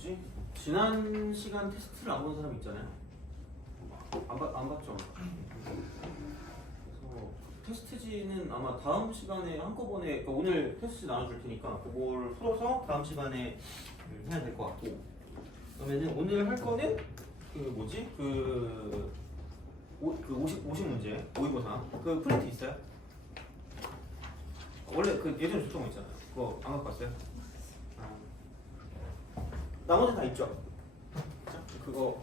뭐지? 지난 시간 테스트를 안 본 사람 있잖아요. 안 봤죠? 그래서 테스트지는 아마 다음 시간에 한꺼번에 그러니까 오늘 테스트 나눠줄 테니까 그걸 풀어서 다음 시간에 해야 될 것 같고, 그러면은 오늘 할 거는 그 뭐지? 그 50 문제 모의고사 그 프린트 있어요? 원래 그 예전에 줬던 거 있잖아요. 그거 안 갖고 왔어요? 나머지 다 있죠? 그거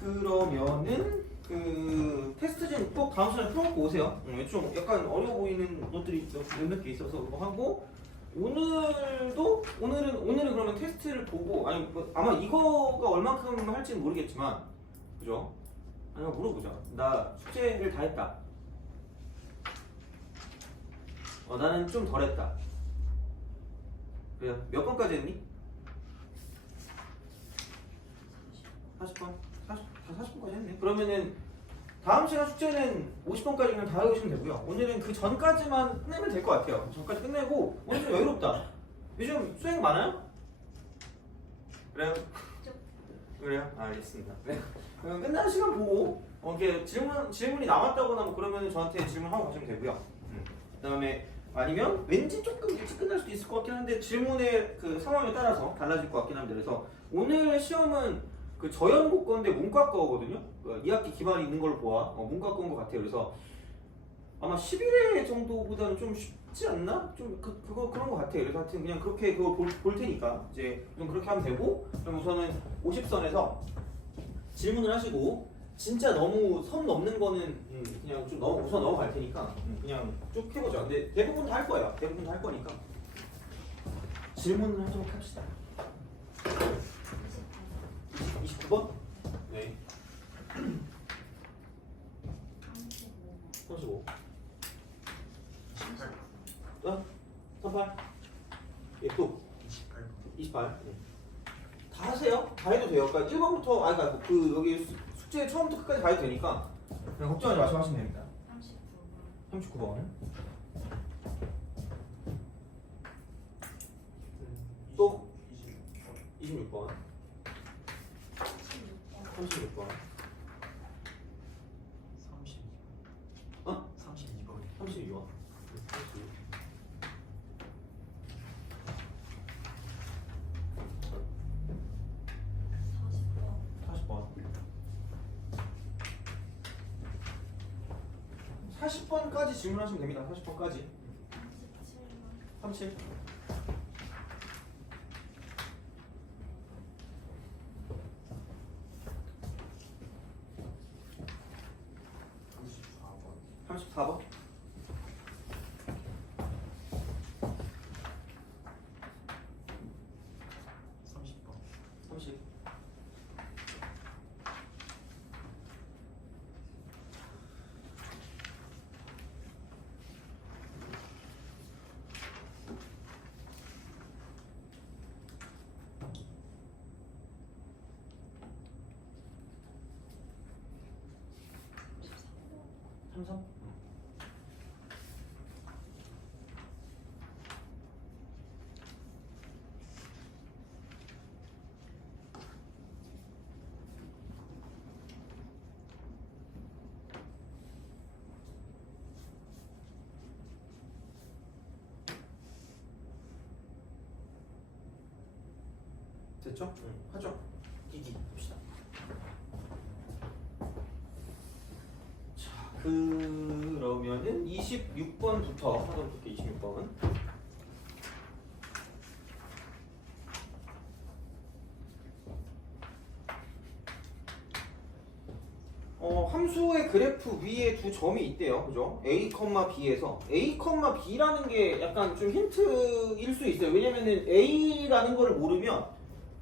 그러면은 그 테스트지는 꼭 다음 시간에 풀어놓고 오세요. 좀 약간 어려워 보이는 것들이 몇몇 개 있어서 그거 하고, 오늘은 그러면 테스트를 보고, 아니 아마 이거가 얼만큼 할지는 모르겠지만, 그죠? 아니면 물어보자. 나 숙제를 다 했다. 나는 좀 덜 했다. 그래, 몇 번까지 했니? 40번? 40번까지 했네. 그러면은 다음 시간 숙제는 50번까지 그냥 다 해오시면 되고요. 오늘은 그 전까지만 끝내면 될 것 같아요. 그 전까지 끝내고, 오늘 좀 여유롭다. 요즘 수행 많아요? 그래요? 그래요? 알겠습니다. 그럼 끝나는 시간 보고 이렇게 질문이 남았다거나 뭐 그러면 저한테 질문하고 가시면 되고요. 그 다음에 아니면 왠지 조금 일찍 끝날 수도 있을 것 같긴 한데 질문의 그 상황에 따라서 달라질 것 같긴 합니다. 그래서 오늘 시험은 그 저연고 건데 문과 거거든요. 2학기 기반이 있는 걸로 보아 문과 거인 것 같아요. 그래서 아마 11회 정도보다는 좀 쉽지 않나? 좀 그런 것 같아요. 그래서 하여튼 그냥 그렇게 그거 볼 테니까 이제 좀 그렇게 하면 되고, 그럼 우선은 50선에서 질문을 하시고, 진짜 너무 선 넘는 거는 그냥 좀 우선 넘어갈 테니까 그냥 쭉 해보죠. 근데 대부분 다 할 거예요. 대부분 다 할 거니까 질문을 하도록 합시다. 29번? 네. 35. 38? 예, 또 28. 네. 다 하세요. 다 해도 돼요. 그러니까 1번부터 여기 숙제 처음부터 끝까지 다 해도 되니까 그냥 걱정하지 마시고 하시면 됩니다. 39번. 39번. 또 26번. 36번. 32번. 32번. 40번. 40번까지 질문하시면 됩니다. 40번까지. 37. 번 34번. 30. 33. 됐죠? 하죠. 기기 봅시다. 자, 그러면은 26번부터 하도록 할게요. 26번. 함수의 그래프 위에 두 점이 있대요. 그죠? A, B에서 A, B라는 게 약간 좀 힌트일 수 있어요. 왜냐면은 A라는 거를 모르면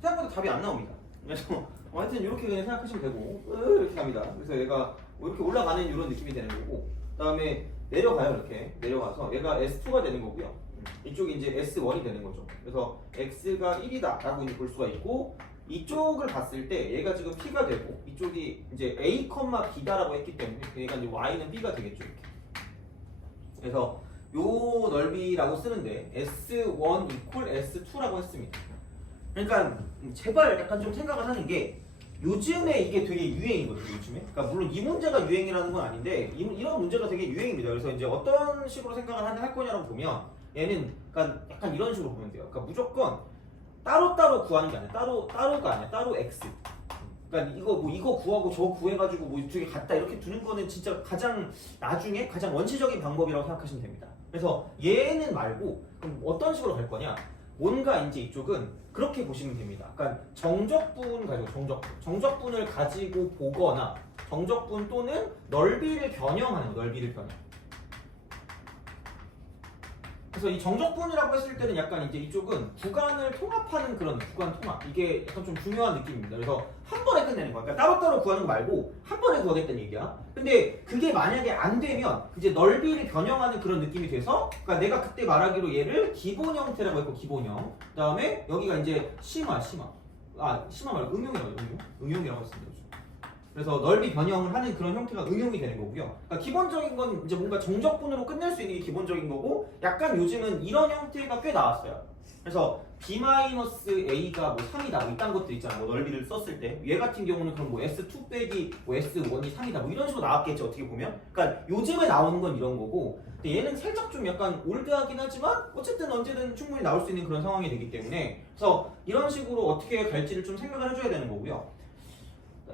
생각보다 답이 안 나옵니다. 그래서 하여튼 이렇게 그냥 생각하시면 되고 이렇게 갑니다. 그래서 얘가 이렇게 올라가는 이런 느낌이 되는 거고, 그 다음에 내려가요. 이렇게 내려가서 얘가 S2가 되는 거고요. 이쪽이 이제 S1이 되는 거죠. 그래서 X가 1이다 라고 볼 수가 있고, 이쪽을 봤을 때 얘가 지금 P가 되고 이쪽이 이제 A, B다라고 했기 때문에 얘가 이제 Y는 B가 되겠죠. 이렇게. 그래서 요 넓이라고 쓰는데 S1 equal S2라고 했습니다. 그러니까 제발 약간 좀 생각을 하는 게, 요즘에 이게 되게 유행이거든요. 요즘에. 그러니까 물론 이 문제가 유행이라는 건 아닌데 이런 문제가 되게 유행입니다. 그래서 이제 어떤 식으로 생각을 할 거냐라고 보면, 얘는 그러니까 약간 이런 식으로 보면 돼요. 그러니까 무조건 따로따로 구하는 게 아니야. 따로가 아니야. 따로 X. 그러니까 이거 구하고 저 구해가지고 뭐 이쪽에 갔다 이렇게 두는 거는 진짜 가장 나중에 가장 원시적인 방법이라고 생각하시면 됩니다. 그래서 얘는 말고 그럼 어떤 식으로 갈 거냐? 뭔가 이제 이쪽은 그렇게 보시면 됩니다. 그러니까 정적분 가지고 정적분을 가지고 보거나 정적분 또는 넓이를 변형하는 거, 넓이를 변형. 그래서 이 정적분이라고 했을 때는 약간 이제 이쪽은 구간을 통합하는 그런 구간 통합, 이게 약간 좀 중요한 느낌입니다. 그래서 한 번에 끝내는 거야. 그러니까 따로따로 구하는 거 말고 한 번에 구하겠다는 얘기야. 근데 그게 만약에 안 되면 이제 넓이를 변형하는 그런 느낌이 돼서, 그러니까 내가 그때 말하기로 얘를 기본 형태라고 했고, 기본형. 그다음에 여기가 이제 심화 말고 응용이라고 했습니다. 그래서 넓이 변형을 하는 그런 형태가 응용이 되는 거고요. 그러니까 기본적인 건 이제 뭔가 정적분으로 끝낼 수 있는 게 기본적인 거고, 약간 요즘은 이런 형태가 꽤 나왔어요. 그래서 B-A가 뭐 3이다 뭐 이딴 것들 있잖아. 뭐 넓이를 썼을 때 얘 같은 경우는 그럼 뭐 S2 빼기 뭐 S1이 3이다 뭐 이런 식으로 나왔겠죠. 어떻게 보면. 그러니까 요즘에 나오는 건 이런 거고, 근데 얘는 살짝 좀 약간 올드하긴 하지만 어쨌든 언제든 충분히 나올 수 있는 그런 상황이 되기 때문에, 그래서 이런 식으로 어떻게 갈지를 좀 생각을 해줘야 되는 거고요.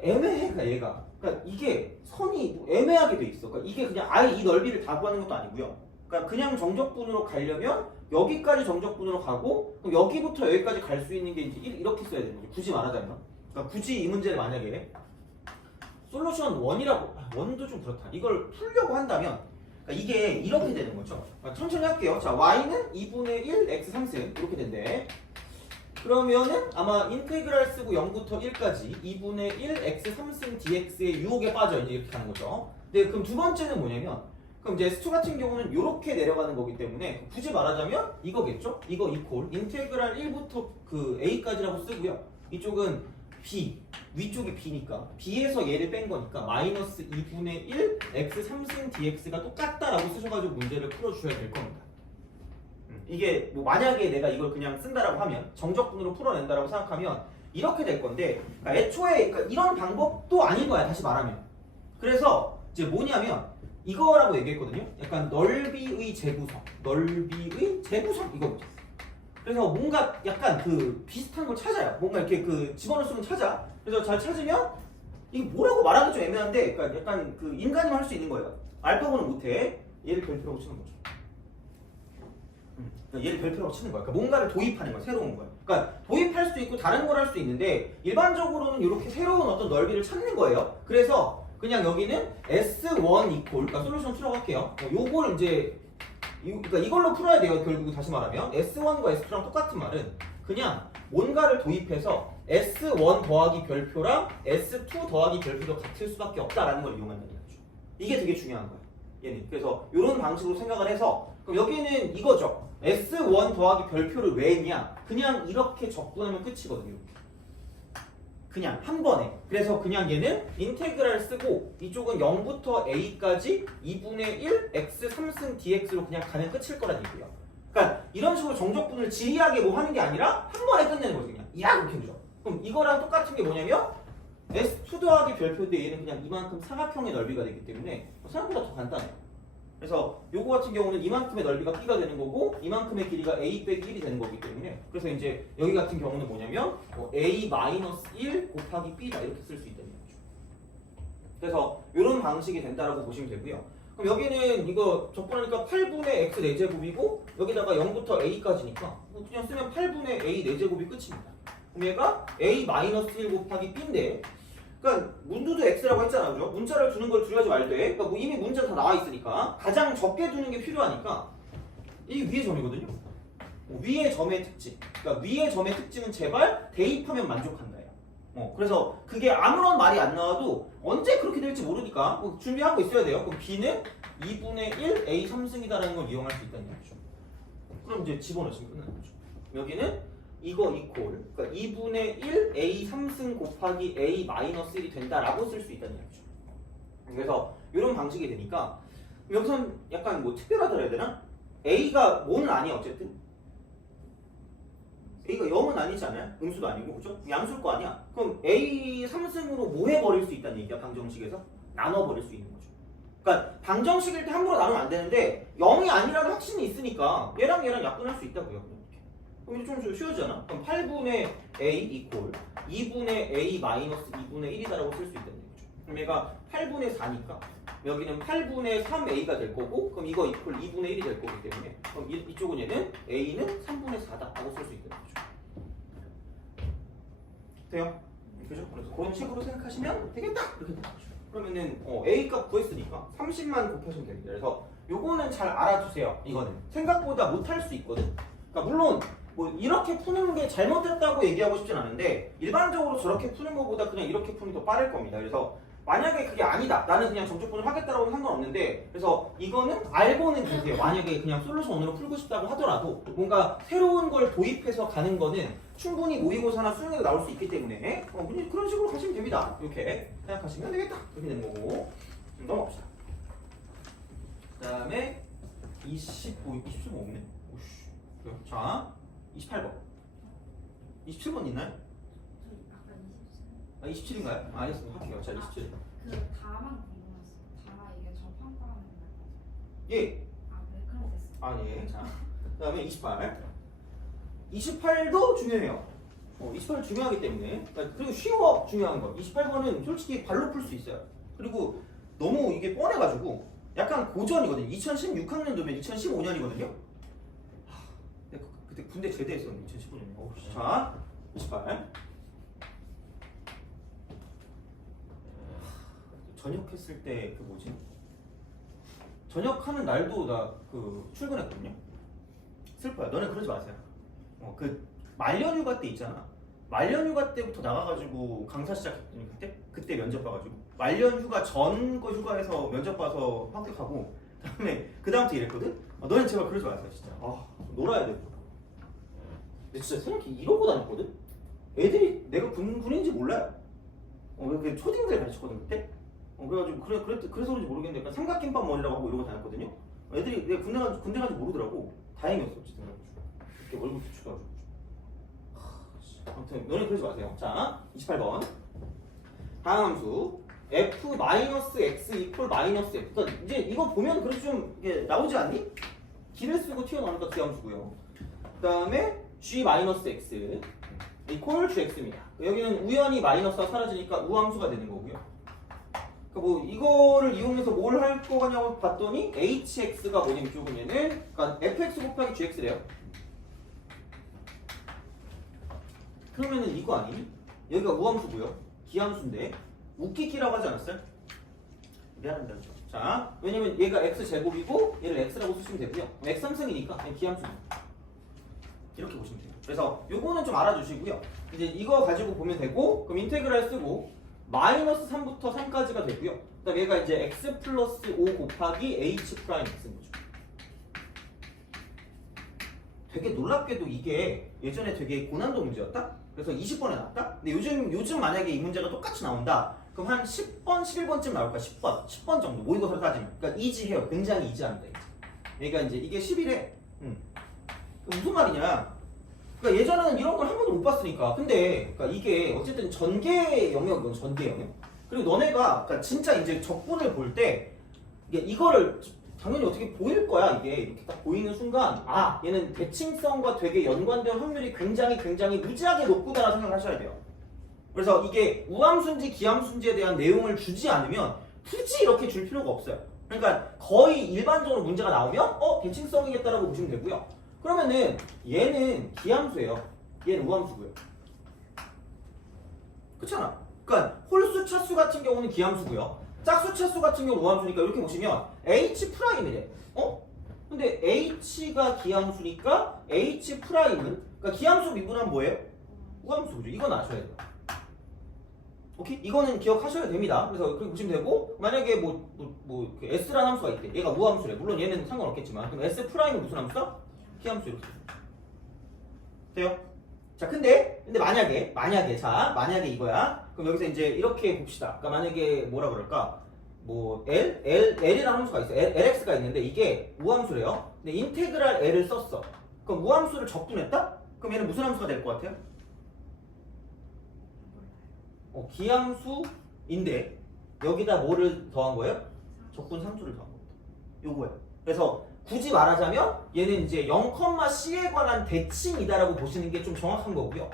애매해. 얘가 그러니까 이게 선이 애매하게 돼 있어. 그러니까 이게 그냥 아예 이 넓이를 다 구하는 것도 아니고요. 그러니까 그냥 정적분으로 가려면 여기까지 정적분으로 가고, 그럼 여기부터 여기까지 갈 수 있는 게 이제 이렇게 써야 되는 거죠. 굳이 말하자면. 그러니까 굳이 이 문제를 만약에 솔루션 1이라고, 1도 좀 그렇다. 이걸 풀려고 한다면, 그러니까 이게 이렇게 되는 거죠. 그러니까 천천히 할게요. 자, y는 2분의 1 x 3승 이렇게 된대. 그러면은 아마 인테그랄 쓰고 0부터 1까지 2분의 1 x 3승 dx의 유혹에 빠져 이제 이렇게 가는 거죠. 근데 그럼 두 번째는 뭐냐면, 그럼 이제 S2 같은 경우는 이렇게 내려가는 거기 때문에 굳이 말하자면 이거겠죠? 이거 이퀄 인테그랄 1부터 그 a까지라고 쓰고요. 이쪽은 b 위쪽이 b니까 b에서 얘를 뺀 거니까 마이너스 2분의 1 x 3승 dx가 똑같다라고 쓰셔가지고 문제를 풀어주셔야 될 겁니다. 이게 뭐 만약에 내가 이걸 그냥 쓴다라고 하면 정적분으로 풀어낸다라고 생각하면 이렇게 될 건데 그러니까 애초에 그러니까 이런 방법도 아닌 거야 다시 말하면. 그래서 이제 뭐냐면 이거라고 얘기했거든요. 약간 넓이의 재구성 이거죠. 그래서 뭔가 약간 그 비슷한 걸 찾아요. 뭔가 이렇게 그 집어넣을 수 있는 찾아. 그래서 잘 찾으면 이게 뭐라고 말하기 좀 애매한데 그러니까 약간 그 인간이만 할 수 있는 거예요. 알파고는 못해. 얘를 별표라고 치는 거죠. 그러니까 얘를 별표라고 치는 거야. 그러니까 뭔가를 도입하는 거야. 새로운 거야. 그러니까 도입할 수도 있고 다른 걸 할 수도 있는데 일반적으로는 이렇게 새로운 어떤 넓이를 찾는 거예요. 그래서 그냥 여기는 S1 이퀄 그러니까 솔루션 풀어갈게요. 요걸 이제 그러니까 이걸로 풀어야 돼요. 결국 다시 말하면 S1과 S2랑 똑같은 말은 그냥 뭔가를 도입해서 S1 더하기 별표랑 S2 더하기 별표도 같을 수밖에 없다라는 걸 이용한다는 거죠. 이게 되게 중요한 거예요. 얘는. 그래서 이런 방식으로 생각을 해서 그럼 여기는 이거죠. S1 더하기 별표를 왜 했냐? 그냥 이렇게 적분하면 끝이거든요. 그냥 한 번에. 그래서 그냥 얘는 인테그랄 쓰고 이쪽은 0부터 a까지 2분의 1 x 3승 dx로 그냥 가면 끝일 거란 얘기예요. 그러니까 이런 식으로 정적분을 지리하게 뭐 하는 게 아니라 한 번에 끝내는 거지 그냥. 야 이렇게 해주죠. 그럼 이거랑 똑같은 게 뭐냐면 S2 더하기 별표인데 얘는 그냥 이만큼 사각형의 넓이가 되기 때문에 생각보다 더 간단해요. 그래서 요거 같은 경우는 이만큼의 넓이가 B가 되는 거고 이만큼의 길이가 A 빼기 1이 되는 거기 때문에 그래서 이제 여기 같은 경우는 뭐냐면 A-1 곱하기 B다 이렇게 쓸 수 있다는 거죠. 그래서 이런 방식이 된다라고 보시면 되고요. 그럼 여기는 이거 적분하니까 8분의 x 4제곱이고 여기다가 0부터 a까지니까 그냥 쓰면 8분의 a 4제곱이 끝입니다. 그럼 얘가 A-1 곱하기 B인데 그러니까 문두도 x라고 했잖아, 그죠? 문자를 두는 걸 두려워하지 말되. 그러니까 뭐 이미 문자 다 나와 있으니까 가장 적게 두는 게 필요하니까 이 위의 점이거든요. 위의 점의 특징. 그러니까 위의 점의 특징은 제발 대입하면 만족한다예요. 그래서 그게 아무런 말이 안 나와도 언제 그렇게 될지 모르니까 뭐 준비하고 있어야 돼요. 그럼 b는 2분의 1 a 3승이다라는 걸 이용할 수 있다는 거죠. 그럼 이제 집어넣으시면 끝나는 거죠. 여기는 이거 이퀄 그러니까 2분의 1 a 3승 곱하기 a 마이너스 1이 된다라고 쓸 수 있다는 얘기죠. 그래서 이런 방식이 되니까 여기선 약간 뭐 특별하더라 해야 되나? a가 뭐는 아니야 어쨌든 a가 0은 아니지 않아요? 음수도 아니고 그죠? 양수일 거 아니야? 그럼 a 3승으로 뭐 해버릴 수 있다는 얘기야 방정식에서? 나눠버릴 수 있는 거죠. 그러니까 방정식일 때 함부로 나누면 안 되는데 0이 아니라는 확신이 있으니까 얘랑 약분할 수 있다고요. 그럼 이제 좀 쉬워지잖아. 그럼 8분의 a 이퀄 2분의 a 마이너스 2분의 1이다라고 쓸 수 있다는 얘기죠. 그럼 얘가 8분의 4니까 여기는 8분의 3a가 될 거고 그럼 이거 이퀄 2분의 1이 될 거기 때문에 그럼 이쪽은 얘는 a는 3분의 4다라고 쓸 수 있다는 거죠. 돼요? 그죠? 그래서 그런 식으로 생각하시면 되겠다! 이렇게 되는 거죠. 그러면은 a 값 구했으니까 30만 곱하시면 됩니다. 그래서 요거는 잘 알아두세요. 이거는 생각보다 못할 수 있거든. 그러니까 물론 뭐 이렇게 푸는 게 잘못됐다고 얘기하고 싶진 않은데 일반적으로 저렇게 푸는 것보다 그냥 이렇게 푸는 게 더 빠를 겁니다. 그래서 만약에 그게 아니다. 나는 그냥 정적분을 하겠다라고 상관없는데 그래서 이거는 알고는 계세요. 만약에 그냥 솔루션으로 풀고 싶다고 하더라도 뭔가 새로운 걸 도입해서 가는 거는 충분히 모의고사나 수능에도 나올 수 있기 때문에 그냥 그런 식으로 가시면 됩니다. 이렇게 생각하시면 되겠다. 이렇게 되는 거고 넘어갑시다. 그 다음에 27번 없네. 오씨. 자 28번. 27번 있나요? 아 27인가요? 알겠습니다. 할게요. 자 27. 그 다만 궁금했어. 다 이게 접합하는 거예요? 예. 아 네, 그럼 됐어. 아 예. 자 그다음에 28. 28도 중요해요. 28은 중요하기 때문에. 그리고 쉬워 중요한 거. 28번은 솔직히 발로 풀 수 있어요. 그리고 너무 이게 뻔해가지고 약간 고전이거든요. 2016학년도면 2015년이거든요. 그때 군대 제대했었는데 2015년에. 자 28. 전역했을 때 그 뭐지? 전역하는 날도 나 그 출근했거든요. 슬퍼요. 너네 그러지 마세요. 그 말년휴가 때 있잖아. 말년휴가 때부터 나가가지고 강사 시작했더니 그때 면접 봐가지고 말년휴가 전 거 휴가에서 면접 봐서 합격하고 그 다음부터 이랬거든. 너네 제발 그러지 마세요 진짜. 놀아야 돼. 근데 진짜 생각해 이러고 다녔거든. 애들이 내가 군인인지 몰라요. 그 초딩들 가르쳤거든 그때. 그래가지고 그래서 그런지 모르겠는데 약간 삼각김밥 머리라고 하고 이러고 다녔거든요. 애들이 내가 군대 간지 모르더라고. 다행이었어 어쨌든. 이렇게 얼굴 비추가지고. 아무튼 너네 그러지 마세요. 자 28번. 다음 함수 f-x 이퀄 -f. 그러니까 이제 이거 보면 그래도 좀 이게 나오지 않니? 기를 쓰고 튀어나오니까 그 함수고요. 그 다음에 g-x 이퀄 gx입니다. 여기는 우연히 마이너스가 사라지니까 우함수가 되는 거고요. 그러니까 뭐 이거를 이용해서 뭘 할 거냐고 봤더니 hx가 뭐냐면 이쪽은 얘는 그러니까 fx 곱하기 gx래요. 그러면은 이거 아니니? 여기가 우함수고요. 기함수인데 웃기기라고 하지 않았어요? 미안합니다. 자, 왜냐면 얘가 x제곱이고 얘를 x라고 쓰시면 되고요. x3승이니까 그냥 기함수입니다. 이렇게 보시면 돼요. 그래서 요거는 좀 알아주시고요. 이제 이거 가지고 보면 되고 그럼 인테그랄 쓰고 마이너스 3부터 3까지가 되고요. 그 다음에 얘가 이제 x 플러스 5 곱하기 h 프라임 x인 거죠. 되게 놀랍게도 이게 예전에 되게 고난도 문제였다? 그래서 20번에 나왔다? 근데 요즘 만약에 이 문제가 똑같이 나온다? 그럼 한 10번, 11번쯤 나올까? 10번 정도. 모의고사로 따지면. 그러니까 이지해요. 굉장히 이지합니다. 그러니까 이제 이게 10일에 무슨 말이냐? 그러니까 예전에는 이런 걸 한 번도 못 봤으니까. 근데 그러니까 이게 어쨌든 전개 영역이건 전개 영역. 그리고 너네가 그러니까 진짜 이제 적분을 볼 때 이거를 당연히 어떻게 보일 거야. 이게 이렇게 딱 보이는 순간 아 얘는 대칭성과 되게 연관된 확률이 굉장히 무지하게 높구나라는 생각을 하셔야 돼요. 그래서 이게 우함수인지 기함수인지에 대한 내용을 주지 않으면 굳이 이렇게 줄 필요가 없어요. 그러니까 거의 일반적으로 문제가 나오면 대칭성이겠다라고 보시면 되고요. 그러면은 얘는 기함수예요. 얘는 우함수고요. 그렇잖아. 그러니까 홀수 차수 같은 경우는 기함수고요. 짝수 차수 같은 경우 우함수니까 이렇게 보시면 h 프라임이래. 근데 h가 기함수니까 h 프라임은 그러니까 기함수 미분하면 뭐예요? 우함수죠. 이건 아셔야 돼요. 오케이? 이거는 기억하셔야 됩니다. 그래서 그렇게 보시면 되고 만약에 s라는 함수가 있대. 얘가 우함수래. 물론 얘는 상관없겠지만 그럼 s 프라임은 무슨 함수다? 기함수 이렇게 돼요. 자, 근데 만약에 이거야. 그럼 여기서 이제 이렇게 봅시다. 그러니까 만약에 뭐라 그럴까? L이라는 함수가 있어. LX가 있는데 이게 우함수래요. 근데 인테그랄 L을 썼어. 그럼 우함수를 적분했다? 그럼 얘는 무슨 함수가 될 것 같아요? 기함수인데 여기다 뭐를 더한 거예요? 적분 상수를 더한 겁니다. 요거예요. 그래서 굳이 말하자면 얘는 이제 0,C에 관한 대칭이다라고 보시는 게 좀 정확한 거고요.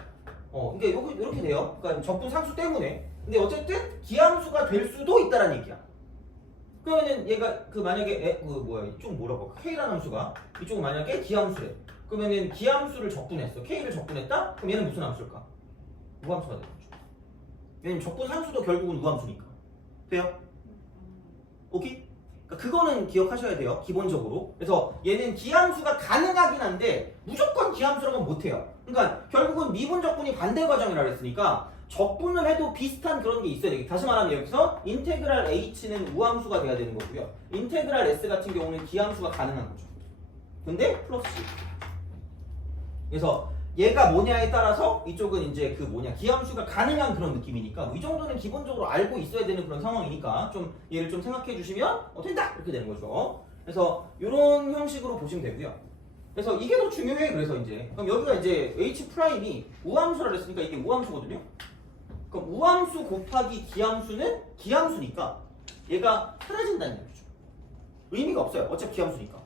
그러니까 여기 이렇게 돼요. 그러니까 적분 상수 때문에. 근데 어쨌든 기함수가 될 수도 있다라는 얘기야. 그러면은 얘가 만약에 이쪽 뭐라고 K라는 함수가 이쪽은 만약에 기함수래. 그러면은 기함수를 적분했어. K를 적분했다? 그럼 얘는 무슨 함수일까? 우함수가 되는 거죠. 왜냐면 적분 상수도 결국은 우함수니까. 돼요? 오케이? 그거는 기억하셔야 돼요. 기본적으로. 그래서 얘는 기함수가 가능하긴 한데 무조건 기함수라고는 못해요. 그러니까 결국은 미분 적분이 반대 과정이라 그랬으니까 적분을 해도 비슷한 그런 게 있어야 돼요. 다시 말하면 여기서 인테그랄 h는 우함수가 돼야 되는 거고요. 인테그랄 s 같은 경우는 기함수가 가능한 거죠. 근데 플러스 그래서 얘가 뭐냐에 따라서 이쪽은 이제 기함수가 가능한 그런 느낌이니까 이 정도는 기본적으로 알고 있어야 되는 그런 상황이니까 좀 얘를 좀 생각해 주시면 된다! 이렇게 되는 거죠. 그래서 이런 형식으로 보시면 되고요. 그래서 이게 더 중요해. 그래서 이제 그럼 여기가 이제 h 프라임이 우함수라 그랬으니까 이게 우함수거든요. 그럼 우함수 곱하기 기함수는 기함수니까 얘가 사라진다는 얘기죠. 의미가 없어요. 어차피 기함수니까.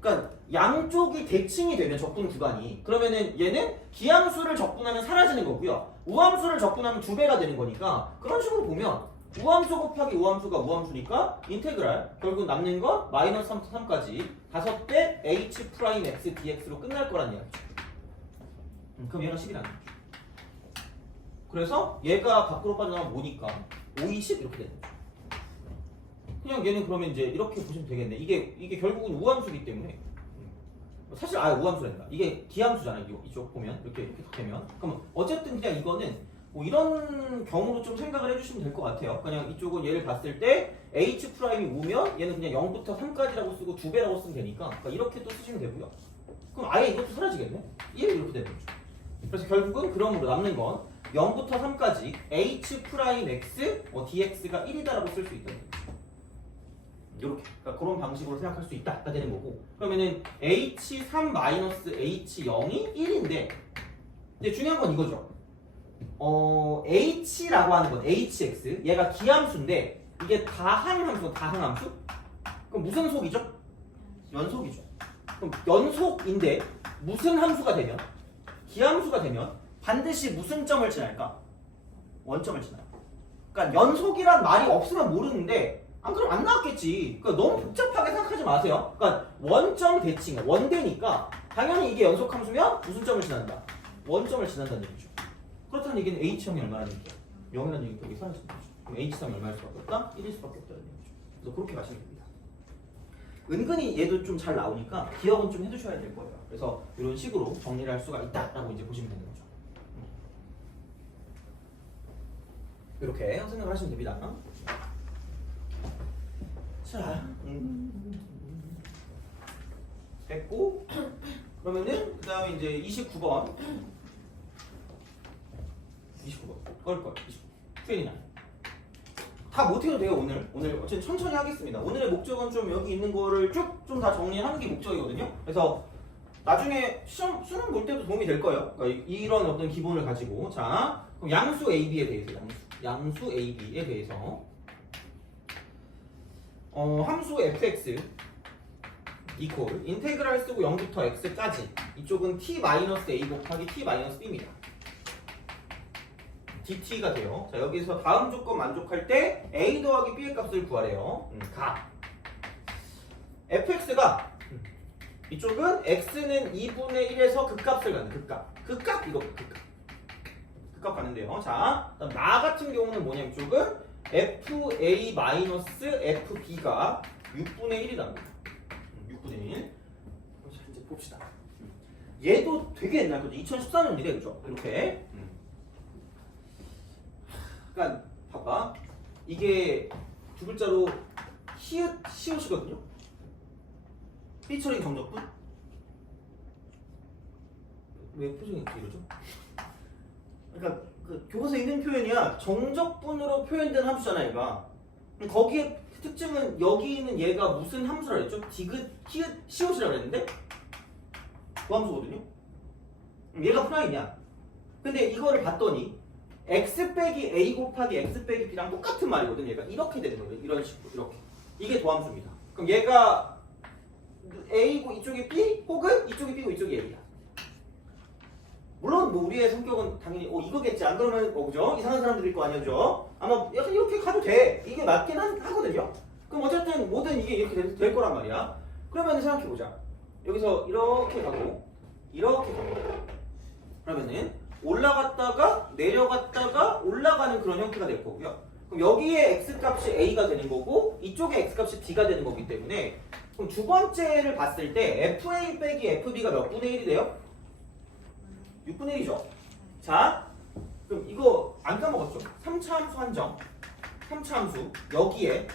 그러니까 양쪽이 대칭이 되면 적분 구간이 그러면은 얘는 기함수를 적분하면 사라지는 거고요. 우함수를 적분하면 2배가 되는 거니까 그런 식으로 보면 우함수 곱하기 우함수가 우함수니까 인테그랄 결국 남는 건 마이너스 3부터 3까지 5배 h 프라임 x dx로 끝날 거란 이야기죠. 그럼 얘가 10이라는 거죠. 그래서 얘가 밖으로 빠져나가면 5니까 5, 20 이렇게 되는 거죠. 그냥 얘는 그러면 이제 이렇게 보시면 되겠네. 이게 결국은 우함수이기 때문에 사실 우함수란다. 이게 기함수잖아. 이쪽 보면 이렇게 되면 그럼 어쨌든 그냥 이거는 이런 경우로 좀 생각을 해주시면 될 것 같아요. 그냥 이쪽은 얘를 봤을 때 h 프라임이 5면 얘는 그냥 0부터 3까지라고 쓰고 2배라고 쓰면 되니까 이렇게 또 쓰시면 되고요. 그럼 아예 이것도 사라지겠네. 얘 이렇게 되는 거죠. 그래서 결국은 그럼으로 남는 건 0부터 3까지 h 프라임 x dx가 1이다라고 쓸 수 있다는 거죠. 이렇게 그러니까 그런 방식으로 생각할 수 있다가 되는 거고 그러면은 h3 h0이 1인데 이제 중요한 건 이거죠. h라고 하는 건 hx 얘가 기함수인데 이게 다항함수? 그럼 무슨 속이죠? 연속이죠. 그럼 연속인데 무슨 함수가 되면 기함수가 되면 반드시 무슨 점을 지날까? 원점을 지나요. 그러니까 연속이란 말이 없으면 모르는데 안 그럼 안 나왔겠지. 그러니까 너무 복잡하게 생각하지 마세요. 그러니까 원점 대칭, 원대니까 당연히 이게 연속함수면 무슨 점을 지난다? 원점을 지난다는 얘기죠. 그렇다는 얘기는 h형이 얼마라는 얘기야? 0이라는 얘기가 여기 사라지는 거죠. 그럼 h3이 얼마일 수밖에 없다? 1일 수밖에 없다는 얘기죠. 그래서 그렇게 가시면 됩니다. 은근히 얘도 좀 잘 나오니까 기억은 좀 해두셔야 될 거예요. 그래서 이런 식으로 정리를 할 수가 있다라고 이제 보시면 되는 거죠. 이렇게 생각을 하시면 됩니다. 자, 됐고 그러면은 그 다음에 이제 29번 걸 29. 다 못해도 돼요. 오늘 어쨌든 천천히 하겠습니다. 오늘의 목적은 좀 여기 있는 거를 쭉 좀 다 정리하는 게 목적이거든요. 그래서 나중에 시험 수능 볼 때도 도움이 될 거예요. 그러니까 이런 어떤 기본을 가지고 자 그럼 양수 AB에 대해서 양수 AB에 대해서 함수 fx 이퀄 인테그랄 쓰고 0부터 x까지 이쪽은 t-a 곱하기 t-b입니다. dt가 돼요. 자 여기서 다음 조건 만족할 때 a 더하기 b의 값을 구하래요. 가 fx가 이쪽은 x는 2분의 1에서 극값을 갖는 극값 이거 극값 가는데요. 자 그다음 나 같은 경우는 뭐냐면 이쪽은 fa-fb가 6분의 1이랍니다. 6분의 1. 자 이제 봅시다. 얘도 되게 옛날 거죠. 2014년이래 그죠? 이렇게. 그러니까 봐봐. 이게 두 글자로 시옷이거든요. 피처링 정적분? 왜 표정이 이렇게 이러죠? 그러니까 그 교과서에 있는 표현이야. 정적분으로 표현된 함수잖아 얘가. 거기에 특징은 여기 있는 얘가 무슨 함수라 그랬죠? 디귿, 히읗, 시옷이라 그랬는데 그 함수거든요. 얘가 프라임이야. 근데 이거를 봤더니 x 빼기 a 곱하기 x 빼기 b랑 똑같은 말이거든. 얘가 이렇게 되는 거예요. 이런 식으로 이렇게. 이게 도함수입니다. 그럼 얘가 a고 이쪽이 b 혹은 이쪽이 b고 이쪽이 a야. 물론 뭐 우리의 성격은 당연히 이거겠지. 안 그러면 그죠? 이상한 사람들일 거 아니야, 그죠? 아마 약간 이렇게 가도 돼. 이게 맞긴 하거든요. 그럼 어쨌든 뭐든 이게 이렇게 될 거란 말이야. 그러면 생각해 보자. 여기서 이렇게 가고 이렇게 가고 그러면은 올라갔다가 내려갔다가 올라가는 그런 형태가 될 거고요. 그럼 여기에 x값이 a가 되는 거고 이쪽에 x값이 b가 되는 거기 때문에 그럼 두 번째를 봤을 때 fa 빼기 fb가 몇 분의 1이 돼요? 6분의 1이죠. 자, 그럼 이거 안 까먹었죠? 3차 함수 한정. 3차 함수 여기에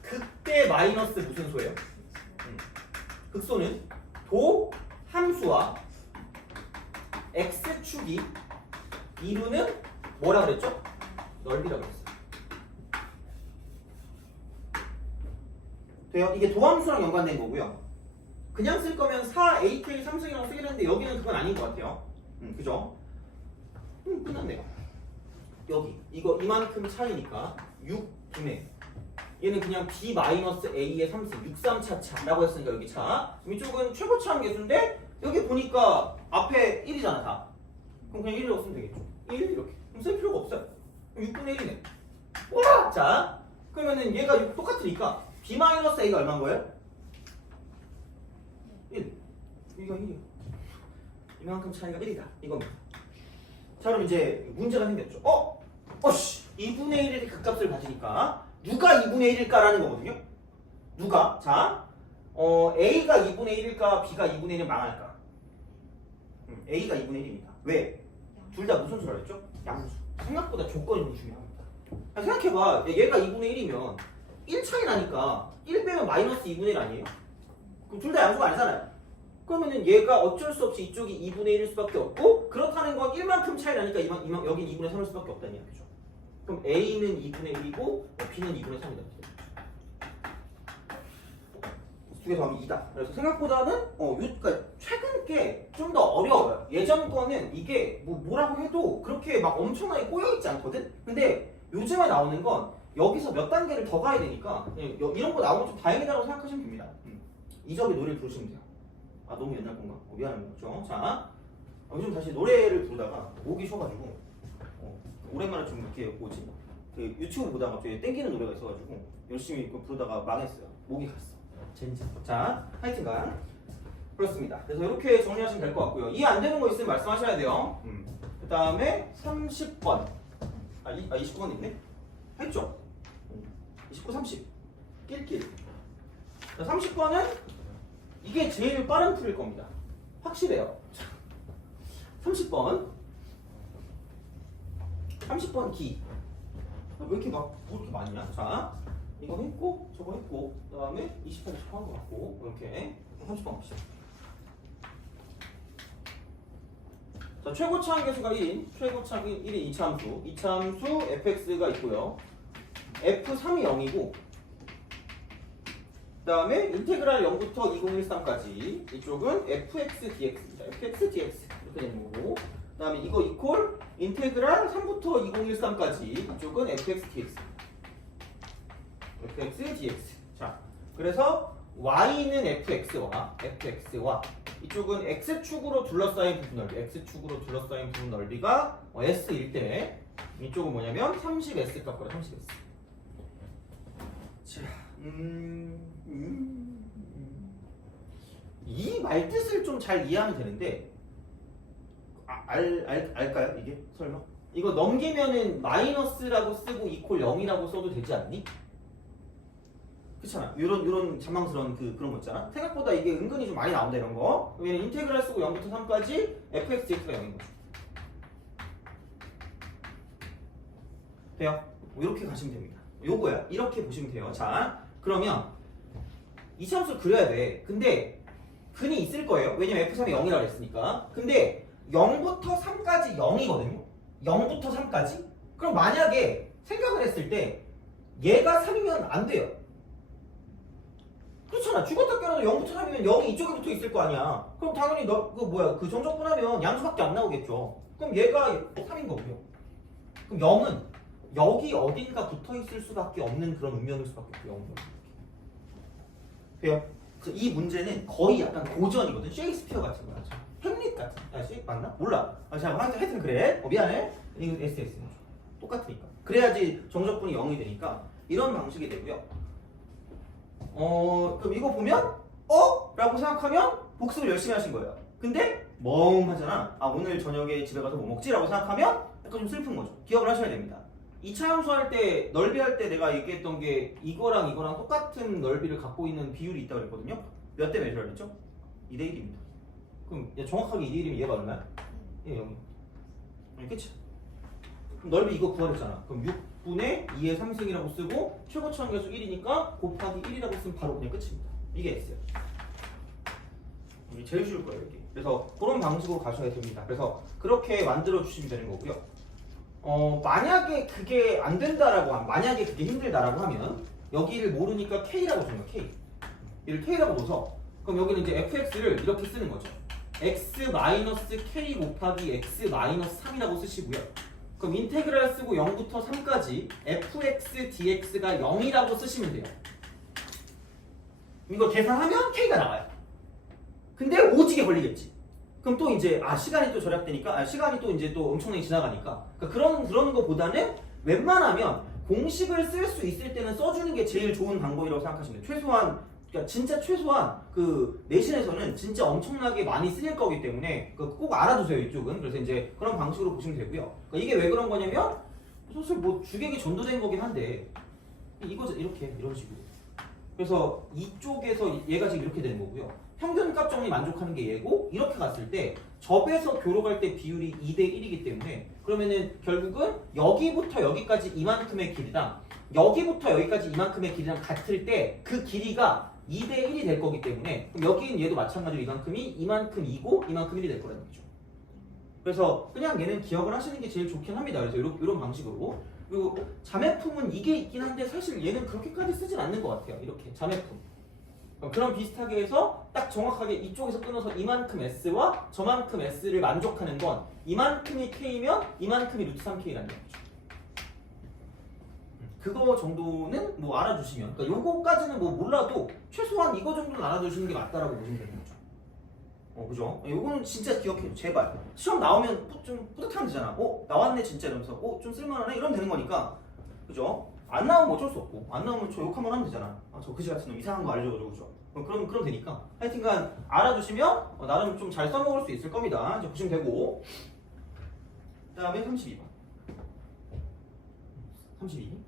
극대 마이너스 무슨 소예요? 극소는 도 함수와 x축이 이루는 뭐라 그랬죠? 넓이라고 그랬어요. 돼요? 이게 도함수랑 연관된 거고요. 그냥 쓸 거면 4ak 3승이라고 쓰긴 했는데 여기는 그건 아닌 것 같아요. 그죠? 끝났네요. 여기 이거 이만큼 차이니까 6분의 얘는 그냥 b-a의 3승 6, 3차차라고 했으니까 여기 차 이쪽은 최고차항 계수인데 여기 보니까 앞에 1이잖아 다. 그럼 그냥 1을 넣으면 되겠죠. 1 이렇게. 그럼 쓸 필요가 없어요. 6분의 1이네. 와! 자 그러면은 얘가 똑같으니까 b-a가 얼마인 거예요? 1. 이거 1이야. 이만큼 차이가 1이다. 이겁니다. 자 그럼 이제 문제가 생겼죠. 씨 2분의 1의 극값을 가지니까 누가 2분의 1일까라는 거거든요. 누가? 자 A가 2분의 1일까 B가 2분의 1을 망할까? A가 2분의 1입니다. 왜? 둘 다 무슨 수라 그랬죠? 양수. 생각보다 조건이 너무 중요합니다. 생각해봐. 얘가 2분의 1이면 1 차이 나니까 1 빼면 마이너스 2분의 1 아니에요? 그럼 둘 다 양수가 아니잖아요. 그러면은 얘가 어쩔 수 없이 이쪽이 2분의 1일 수밖에 없고 그렇다는 건 1만큼 차이 나니까 여긴 2분의 3일 수밖에 없다는 이야기죠. 그럼 A는 2분의 1이고 B는 2분의 3이다. 두 개 더하면 2다. 그래서 생각보다는 그러니까 최근 게 좀 더 어려워요. 예전 거는 이게 뭐라고 해도 그렇게 막 엄청나게 꼬여있지 않거든? 근데 요즘에 나오는 건 여기서 몇 단계를 더 가야 되니까 이런 거 나오면 좀 다행이다라고 생각하시면 됩니다. 이적의 노래를 부르시면 돼요. 아 너무 옛날 건가? 미안한 거죠. 자, 요즘 다시 노래를 부르다가 목이 쉬어가지고 오랜만에 좀 이렇게 그 유튜브 보다가 갑자기 땡기는 노래가 있어가지고 열심히 그거 부르다가 망했어요. 목이 갔어. 젠장. 자, 하여튼간 그렇습니다. 그래서 이렇게 정리하시면 될 것 같고요. 이해 안 되는 거 있으면 말씀하셔야 돼요. 그 다음에 30번. 29번 있네? 했죠? 29, 30. 낄낄. 자, 30번은 이게 제일 빠른 풀일 겁니다. 확실해요. 30번. 30번 기. 왜 이렇게 뭐 이렇게 많냐? 자, 이거 했고, 저거 했고, 그 다음에 28, 29 한 거 같고, 이렇게 30번 봅시다. 자, 최고차항 계수가 1인, 최고차항 1인 이차함수, 이차함수 fx가 있고요. f3이 0이고, 그 다음에 인테그랄 0부터 2013까지 이쪽은 fx dx입니다. fx dx 이렇게 되는 거고, 그 다음에 이거 이퀄 인테그랄 3부터 2013까지 이쪽은 fx dx. fx dx. 자, 그래서 y는 fx와 이쪽은 x축으로 둘러싸인 부분 넓이, x축으로 둘러싸인 부분 넓이가 s일 때 이쪽은 뭐냐면 30s 값보다 30s. 자, 이 말뜻을 좀 잘 이해하면 되는데 알까요 이게 설마? 이거 넘기면은 마이너스라고 쓰고 이퀄 0이라고 써도 되지 않니? 그렇잖아. 요런 자망스러운 그런 거 있잖아. 생각보다 이게 은근히 좀 많이 나온다 이런 거. 여기는 인테그랄 쓰고 0부터 3까지 fx dx가 0인 거죠. 돼요? 이렇게 가시면 됩니다. 요거야. 이렇게 보시면 돼요. 자, 그러면 이차함수를 그려야 돼. 근데 근이 있을 거예요. 왜냐면 f3이 0이라고 했으니까. 근데 0부터 3까지 0이거든요. 0부터 3까지? 그럼 만약에 생각을 했을 때 얘가 3이면 안 돼요. 그렇잖아. 죽었다 깨어나도 0부터 3이면 0이 이쪽에 붙어 있을 거 아니야. 그럼 당연히 그 정적분하면 양수밖에 안 나오겠죠. 그럼 얘가 3인 거고요. 그럼 0은 여기 어딘가 붙어 있을 수밖에 없는 그런 운명일 수밖에 없고 0은. 돼요? 그래서 이 문제는 거의 약간 고전이거든. 셰익스피어 같은 거야. 햄릿 같은. 셰익 맞나? 몰라. 자, 하여튼 그래. 미안해. 이거 SS. 똑같으니까. 그래야지 정적분이 0이 되니까 이런 방식이 되고요. 그럼 이거 보면 라고 생각하면 복습을 열심히 하신 거예요. 근데 멍하잖아. 오늘 저녁에 집에 가서 뭐 먹지? 라고 생각하면 약간 좀 슬픈 거죠. 기억을 하셔야 됩니다. 2차 함수 할 때 넓이 할 때 내가 얘기했던 게 이거랑 똑같은 넓이를 갖고 있는 비율이 있다고 그랬거든요. 몇 대 몇이라고 그랬죠? 2대 1입니다. 그럼 정확하게 2대 1이면 얘가 얼마야? 얘 0. 그치? 그럼 넓이 이거 구하랬잖아. 그럼 6분의 2의 3승이라고 쓰고 최고차항 계수 1이니까 곱하기 1이라고 쓰면 바로 그냥 끝입니다. 이게 X예요. 이게 제일 쉬울 거예요, 여기. 그래서 그런 방식으로 가셔야 됩니다. 그래서 그렇게 만들어 주시면 되는 거고요. 만약에 그게 안 된다라고 하면, 만약에 그게 힘들다라고 하면 여기를 모르니까 K라고 줘요. K. 얘를 K라고 둬서 그럼 여기는 이제 fx를 이렇게 쓰는 거죠. x-k 곱하기 x-3이라고 쓰시고요. 그럼 인테그랄 쓰고 0부터 3까지 fx dx가 0이라고 쓰시면 돼요. 이거 계산하면 K가 나와요. 근데 오지게 걸리겠지. 그럼 또 이제 시간이 또 절약되니까 시간이 또 이제 또 엄청나게 지나가니까 그러니까 그런 거보다는 웬만하면 공식을 쓸 수 있을 때는 써주는 게 제일 좋은 방법이라고 생각하시면 돼요. 그러니까 진짜 최소한 그 내신에서는 진짜 엄청나게 많이 쓰일 거기 때문에 꼭 알아두세요, 이쪽은. 그래서 이제 그런 방식으로 보시면 되고요. 그러니까 이게 왜 그런 거냐면 사실 뭐 주객이 전도된 거긴 한데 이거죠, 이런 식으로. 그래서 이쪽에서 얘가 지금 이렇게 되는 거고요. 평균값 정리 만족하는 게 얘고 이렇게 갔을 때 접에서 교로 갈 때 비율이 2대 1이기 때문에 그러면은 결국은 여기부터 여기까지 이만큼의 길이랑 여기부터 여기까지 이만큼의 길이랑 같을 때 그 길이가 2대 1이 될 거기 때문에 그럼 여기는 얘도 마찬가지로 이만큼이고 이만큼 1이 될 거라는 거죠. 그래서 그냥 얘는 기억을 하시는 게 제일 좋긴 합니다. 그래서 이런 방식으로. 그리고 자매품은 이게 있긴 한데 사실 얘는 그렇게까지 쓰진 않는 것 같아요. 이렇게 자매품. 그럼 비슷하게 해서 딱 정확하게 이쪽에서 끊어서 이만큼 S와 저만큼 S를 만족하는 건 이만큼이 K면 이만큼이 루트 3K라는 거죠. 그거 정도는 뭐 알아주시면, 그러니까 요거까지는 뭐 몰라도 최소한 이거 정도는 알아두시는 게 맞다라고 보시면 되는 거죠. 그죠? 요거는 진짜 기억해요. 제발. 시험 나오면 좀 뿌듯하면 되잖아. 나왔네 진짜 이러면서 좀 쓸만하네 이러면 되는 거니까. 그죠? 안 나오면 어쩔 수 없고 안 나오면 저 욕 한번 하면 되잖아. 저 그지 같은 놈 이상한 거 알려줘가지고 그죠? 그럼 되니까. 하여튼간 알아두시면 나름 좀 잘 써먹을 수 있을 겁니다. 이제 보시면 되고. 그 다음에 32번. 32.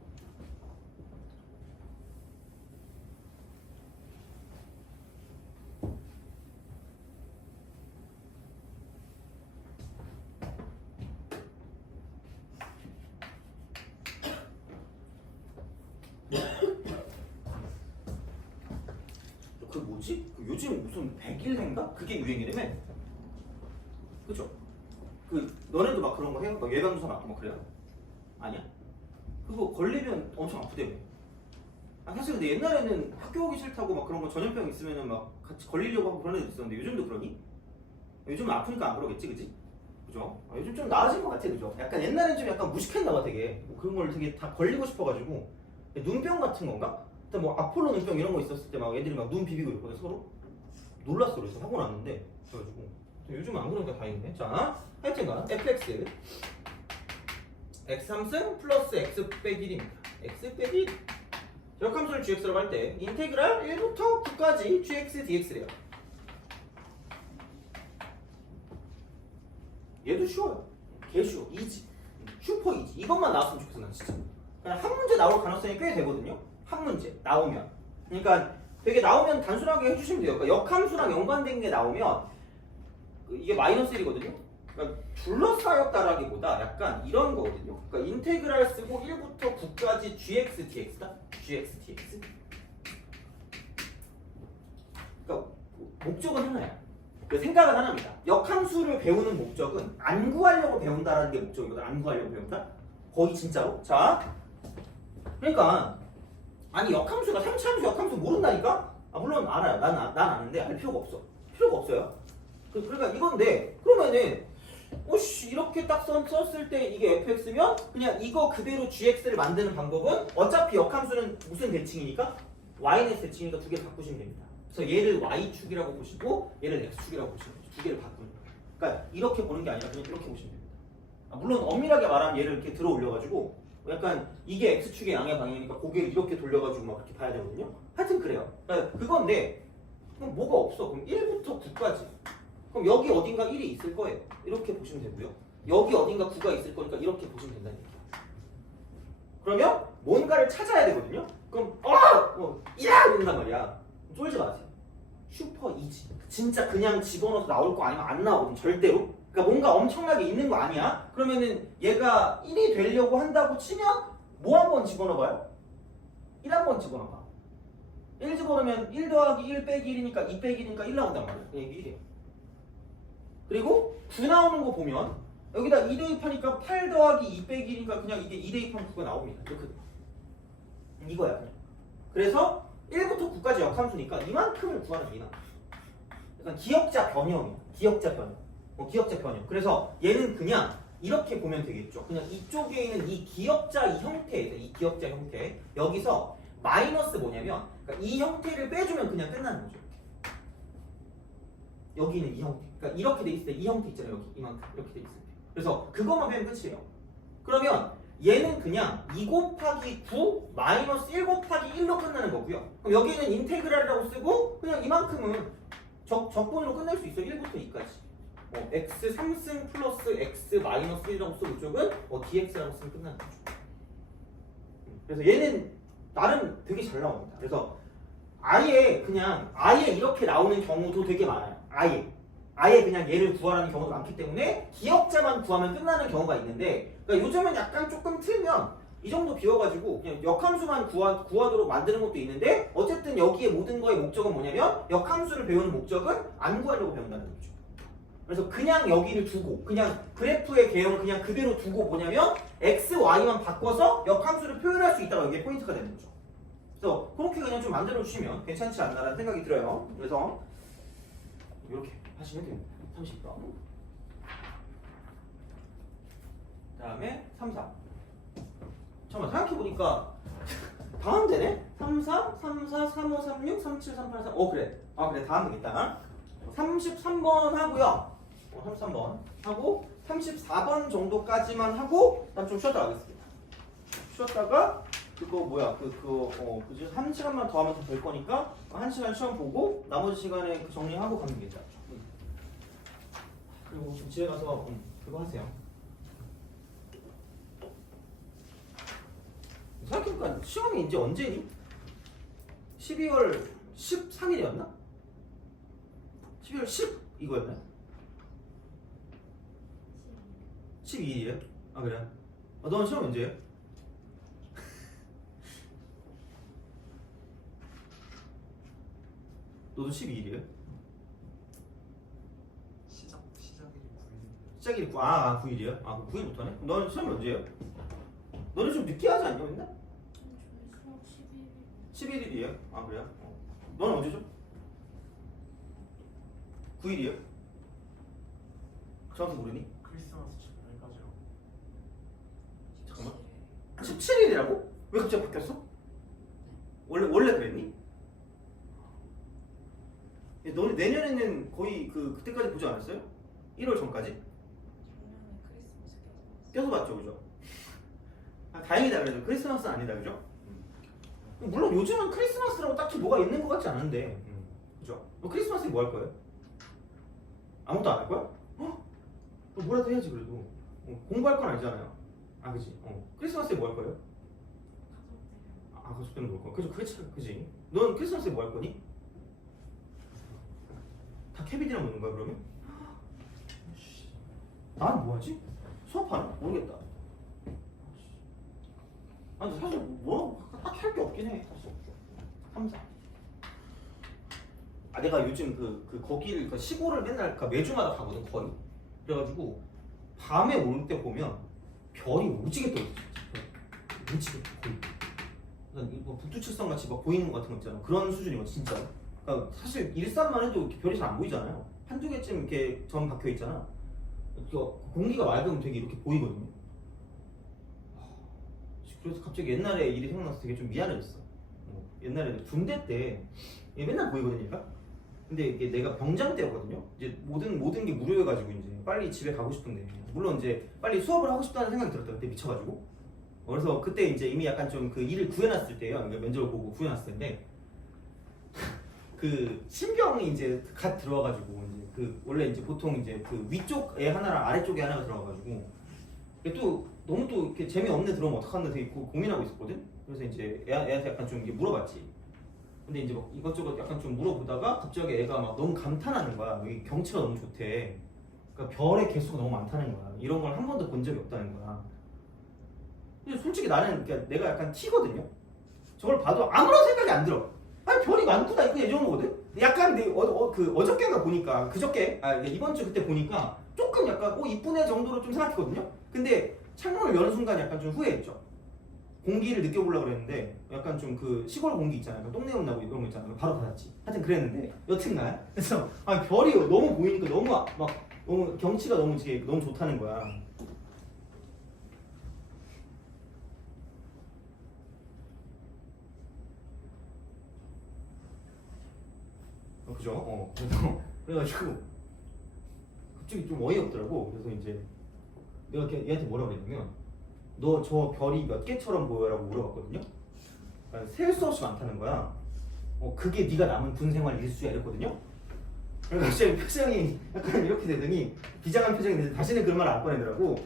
그 뭐지? 요즘 무슨 100일인가? 그게 유행이라며? 그죠? 너네도 막 그런 거 해요? 막 예방주사 맞고 막 그래요? 아니야? 그거 걸리면 엄청 아프대며. 사실 근데 옛날에는 학교 오기 싫다고 막 그런 거 전염병 있으면은 막 같이 걸리려고 하고 그런 애들 있었는데 요즘도 그러니? 요즘은 아프니까 안 그러겠지, 그지? 그죠? 요즘 좀 나아진 것 같아, 그죠? 약간 옛날엔 좀 약간 무식했나 봐, 되게. 그런 걸 되게 다 걸리고 싶어가지고. 눈병 같은 건가? 일단 뭐 아폴로 눈병 이런 거 있었을 때 막 애들이 막 눈 비비고 있거든 서로. 놀랐어. 그래서 하고 났는데 그래가지고 요즘은 안 그러니까 다행이네. 자, 하여튼간 fx x3승 플러스 x 빼기 1입니다. x 빼기 1. 역함수를 gx라고 할 때 인테그랄 1부터 9까지 gx dx래요. 얘도 쉬워요. 개 쉬워. 이지. 슈퍼 이지. 이것만 나왔으면 좋겠어 난 진짜. 그냥 한 문제 나올 가능성이 꽤 되거든요. 한 문제 나오면. 그러니까 되게 나오면 단순하게 해주시면 돼요. 그러니까 역함수랑 연관된 게 나오면 이게 마이너스 1이거든요. 그러니까 둘러싸였다라기보다 약간 이런 거거든요. 그러니까 인테그랄 쓰고 1부터 9까지 gx dx다. gx dx. 그러니까 목적은 하나야. 생각은 하나입니다. 역함수를 배우는 목적은 안 구하려고 배운다라는 게 목적이거든. 안 구하려고 배운다. 거의 진짜로. 자, 그러니까 아니 역함수가 상차함수 역함수 모른다니까? 물론 알아요. 난 아는데 알 필요가 없어. 필요가 없어요. 그러니까 이건데 그러면은 이렇게 딱 썼을 때 이게 fx면 그냥 이거 그대로 gx를 만드는 방법은 어차피 역함수는 무슨 대칭이니까 y는 대칭이니까 두 개를 바꾸시면 됩니다. 그래서 얘를 y축이라고 보시고 얘를 x축이라고 보시면 돼요. 두 개를 바꾸는 거예요. 그러니까 이렇게 보는 게 아니라 그냥 이렇게 보시면 됩니다. 물론 엄밀하게 말하면 얘를 이렇게 들어 올려가지고 약간 이게 x축의 양의 방향이니까 고개를 이렇게 돌려가지고 막 이렇게 봐야 되거든요. 하여튼 그래요. 그러니까 그건데 그럼 뭐가 없어. 그럼 1부터 9까지. 그럼 여기 어딘가 1이 있을 거예요. 이렇게 보시면 되고요. 여기 어딘가 9가 있을 거니까 이렇게 보시면 된다는 얘기야. 그러면 뭔가를 찾아야 되거든요. 그럼 이야! 이런단 말이야. 쫄지 마세요. 슈퍼 이지. 진짜 그냥 집어넣어서 나올 거 아니면 안 나오거든. 절대로. 그러니까 뭔가 엄청나게 있는 거 아니야? 그러면은 얘가 1이 되려고 한다고 치면 뭐 한번 집어넣어봐요? 1 한번 집어넣어봐. 1 집어넣으면 1 더하기 1 빼기 1이니까 2 빼기 1이니까 1 나온단 말이야. 그냥 이게 1이에요. 그리고 9 나오는 거 보면 여기다 2 대입하니까 8 더하기 2 빼기 1이니까 그냥 이게 2 대입하면 9가 나옵니다. 이거야 그냥. 그래서 1부터 9까지 역함수니까 이만큼을 구하는 게 이만큼. 약간 기억자 변형이야. 기억자 변형. 기억자 변형. 그래서 얘는 그냥 이렇게 보면 되겠죠. 그냥 이쪽에 있는 이 기억자 이 형태에서 이 기억자 형태 여기서 마이너스 뭐냐면 그러니까 이 형태를 빼주면 그냥 끝나는 거죠. 여기 있는 이 형태. 그러니까 이렇게 돼 있을 때 이 형태 있잖아요. 여기 이만큼 이렇게 돼 있을 때. 그래서 그것만 빼면 끝이에요. 그러면 얘는 그냥 2 곱하기 9 마이너스 1 곱하기 1로 끝나는 거고요. 그럼 여기는 인테그랄이라고 쓰고 그냥 이만큼은 적분으로 끝낼 수 있어요. 1부터 2까지. x 3승 플러스 x 마이너스 1이라고 쓰고 이쪽은 dx라고 쓰면 끝나는 거죠. 그래서 얘는 나름 되게 잘 나옵니다. 그래서 아예 이렇게 나오는 경우도 되게 많아요. 아예 그냥 얘를 구하라는 경우도 많기 때문에 기억자만 구하면 끝나는 경우가 있는데 그러니까 요즘은 약간 조금 틀면 이 정도 비워가지고 그냥 역함수만 구하도록 만드는 것도 있는데 어쨌든 여기에 모든 거의 목적은 뭐냐면 역함수를 배우는 목적은 안 구하려고 배운다는 거죠. 그래서 그냥 여기를 두고 그냥 그래프의 개형을 그냥 그대로 두고 뭐냐면 x, y만 바꿔서 역함수를 표현할 수 있다가 이게 포인트가 되는 거죠. 그래서 그렇게 그냥 좀 만들어 주시면 괜찮지 않나라는 생각이 들어요. 그래서 이렇게 하시면 됩니다. 30번. 그 다음에 3, 4. 잠깐만 생각해보니까 다 하면 되네? 3, 4, 3, 4, 3, 5, 3, 6, 3, 7, 3, 8, 3 그래. 그래 다 하면 되겠다. 33번 하고요. 33번 하고 34번 정도까지만 하고 난 좀 쉬었다 가겠습니다. 쉬었다가 그거 뭐야 그지 1시간만 더 하면 될 거니까 1시간 시험 보고 나머지 시간에 그 정리하고 가면 되겠다. 그리고 좀 집에 가서 그거 하세요. 생각해보니까 시험이 이제 언제니? 12월 13일이었나? 12월 10 이거였나요? 12일이에요? 아 그래? 너는 시험 언제예요? 너도 12일이에요? 시작일이 9일이에요? 9일부터네? 그럼 너는 시험이 언제예요? 너는 좀 늦게 하지 않냐 맨날? 수학 11일. 11일이에요? 아 그래요? 너는 언제죠? 9일이에요? 정확히 모르니? 크리스마스 전날까지요. 잠깐만 17일이라고? 왜 갑자기 바뀌었어? 원래 그랬니? 너는 내년에는 거의 그때까지 보지 않았어요? 1월 전까지? 작년에 크리스마스 껴서 봤죠 그죠? 다행이다 그래도 크리스마스는 아니다 그죠? 물론 요즘은 크리스마스라고 딱히 뭐가 있는 것 같지 않은데 그죠? 너 크리스마스에 뭐 할 거예요? 아무것도 안 할 거야? 너 뭐라도 해야지 그래도 공부할 건 아니잖아요. 아 그지? 크리스마스에 뭐 할 거예요? 가족들이랑 가족들은 놀 거야. 그지? 넌 크리스마스에 뭐 할 거니? 다 케빈이랑 노는 거야 그러면? 난 뭐하지? 수업하나? 모르겠다. 아니 사실 딱히 할 게 없긴 해 사실. 3, 4. 내가 요즘 거기를 시골을 맨날 매주마다 가거든 거의. 그래가지고 밤에 올 때 보면 별이 오지게 떠 있어. 오지게 거의. 그러니까 북두칠성 같이 막 보이는 것 같은 거 있잖아. 그런 수준이거든 진짜. 그러니까 사실 일산만 해도 별이 잘 안 보이잖아요. 한두 개쯤 이렇게 점 박혀 있잖아. 공기가 맑으면 되게 이렇게 보이거든요. 그래서 갑자기 옛날에 일이 생각나서 되게 좀 미안해졌어. 옛날에 군대 때 맨날 보이거든요. 근데 이게 내가 병장 때였거든요. 이제 모든 게 무료여가지고 이제 빨리 집에 가고 싶은데 물론 이제 빨리 수업을 하고 싶다는 생각이 들었다 그때 미쳐가지고. 그래서 그때 이제 이미 약간 좀 그 일을 구해놨을 때요. 그러니까 면접을 보고 구해놨을 텐데 그 신병이 이제 갓 들어와가지고 이제 원래 이제 보통 이제 위쪽에 하나랑 아래쪽에 하나가 들어와가지고 또 너무 또 이렇게 재미없네 들어오면 어떡하나 되게 고민하고 있었거든. 그래서 이제 애한테 약간 좀 이게 물어봤지. 근데 이제 막 이것저것 약간 좀 물어보다가 갑자기 애가 막 너무 감탄하는 거야. 여기 경치가 너무 좋대. 그러니까 별의 개수가 너무 많다는 거야. 이런 걸 한 번도 본 적이 없다는 거야. 근데 솔직히 나는 그러니까 내가 약간 T거든요. 저걸 봐도 아무런 생각이 안 들어. 아니 별이 많구나 이거 예전 거거든. 약간 어저께인가 보니까 그저께 이번 주 그때 보니까 조금 약간 이쁜 애 정도로 좀 생각했거든요. 근데 창문을 여는 순간 약간 좀 후회했죠. 공기를 느껴보려고 그랬는데 약간 좀 시골 공기 있잖아요. 똥내음 나고 이런 거 있잖아요. 바로 받았지. 하여튼 그랬는데 여튼간 그래서 별이 너무 보이니까 너무 경치가 너무 좋다는 거야. 그죠? 그래가지고 갑자기 좀 어이없더라고. 그래서 이제 내가 얘한테 뭐라고 그랬냐면 너 저 별이 몇 개처럼 보여라고 물어봤거든요. 그러니까 셀 수 없이 많다는 거야. 그게 네가 남은 군 생활 일수야 이랬거든요. 그래서 갑자기 표정이 약간 이렇게 되더니 비장한 표정이 되서 다시는 그런 말 안 꺼내더라고.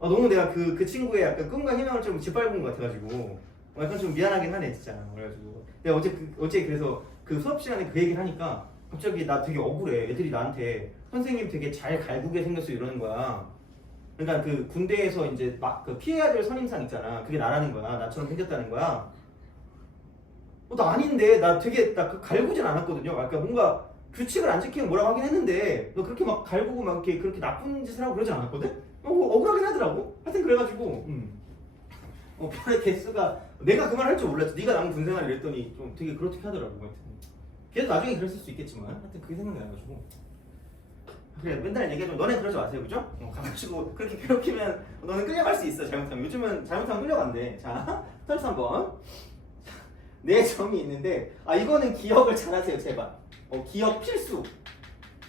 너무 내가 그 친구의 약간 꿈과 희망을 좀 짓밟은 것 같아가지고 약간 좀 미안하긴 하네 진짜. 그래가지고 내가 어제 그래서 그 수업 시간에 그 얘기를 하니까 갑자기 나 되게 억울해. 애들이 나한테 선생님 되게 잘 갈구게 생겼어 이러는 거야. 그러니까 그 군대에서 이제 막 그 피해야 될 선임상 있잖아. 그게 나라는 거야. 나처럼 생겼다는 거야. 나 아닌데 나 되게 그 갈구진 않았거든요. 그러니까 뭔가 규칙을 안 지키면 뭐라고 하긴 했는데 너 그렇게 막 갈구고 막 이렇게 그렇게 나쁜 짓을 하고 그러진 않았거든. 억울하긴 하더라고. 하여튼 그래가지고 별의 개수가 내가 그 말 할 줄 몰랐지. 네가 남은 군생활 이랬더니 좀 되게 그렇게 하더라고. 하여튼 걔도 나중에 그랬을 수 있겠지만 하여튼 그게 생각이 나가지고 그래 맨날 얘기하면 너네 그러지 마세요, 그죠? 가가지고 그렇게 괴롭히면 너는 끌려갈 수 있어. 잘못하면 요즘은 잘못하면 끌려간대. 자, 33번 네 점이 있는데 이거는 기억을 잘하세요, 제발. 기억 필수.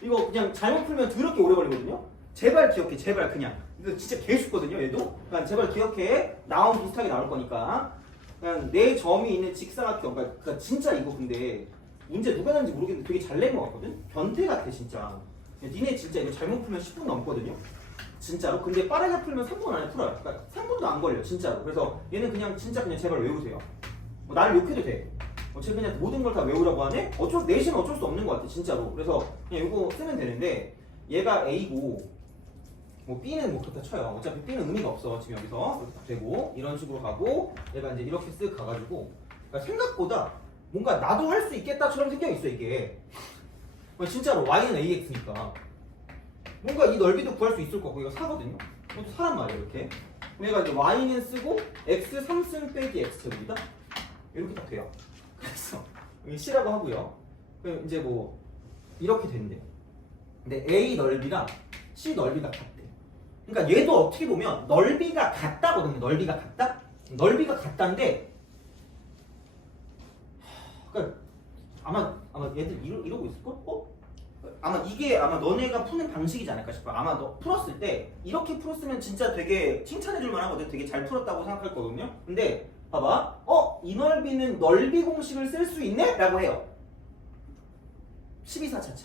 이거 그냥 잘못 풀면 더럽게 오래 걸리거든요. 제발 기억해, 제발 그냥. 이거 진짜 개 쉽거든요, 얘도. 그러니까 제발 기억해. 나온 비슷하게 나올 거니까. 그냥 네 점이 있는 직사각형. 그러니까 진짜 이거 근데 문제 누가 냈는지 모르겠는데 되게 잘 낸 거 같거든. 변태 같아 진짜. 니네 진짜 이거 잘못 풀면 10분 넘거든요. 진짜로. 근데 빠르게 풀면 3분 안에 풀어요. 그러니까 3분도 안 걸려 진짜로. 그래서 얘는 그냥 진짜 그냥 제발 외우세요. 나를 욕해도 돼. 쟤 그냥 모든 걸 다 외우라고 하네? 내신은 어쩔 수 없는 것 같아 진짜로. 그래서 그냥 이거 쓰면 되는데 얘가 A고 B는 그렇다 쳐요. 어차피 B는 의미가 없어. 지금 여기서 이렇게 딱 되고 이런 식으로 가고 얘가 이제 이렇게 쓱 가가지고 그러니까 생각보다 뭔가 나도 할 수 있겠다처럼 생겨 있어 이게. 진짜로 y는 ax니까 뭔가 이 넓이도 구할 수 있을 거고 이거 4거든요. 이것도 4란 말이야 이렇게. 얘가 이제 y는 쓰고 x 3승 빼기 x 제곱이다. 이렇게 딱 돼요. 그래서 여기 c라고 하고요. 이제 이렇게 된대. 근데 a 넓이랑 c 넓이가 같대. 그러니까 얘도 어떻게 보면 넓이가 같다거든요. 넓이가 같다? 넓이가 같다인데 그러니까 아마 얘들 이러고 있을걸? 아마 너네가 푸는 방식이지 않을까 싶어. 아마 너 풀었을 때 이렇게 풀었으면 진짜 되게 칭찬해줄 만하거든. 되게 잘 풀었다고 생각할 거거든요. 근데 봐봐. 이 넓이는 넓이 공식을 쓸 수 있네? 라고 해요. 12 4차차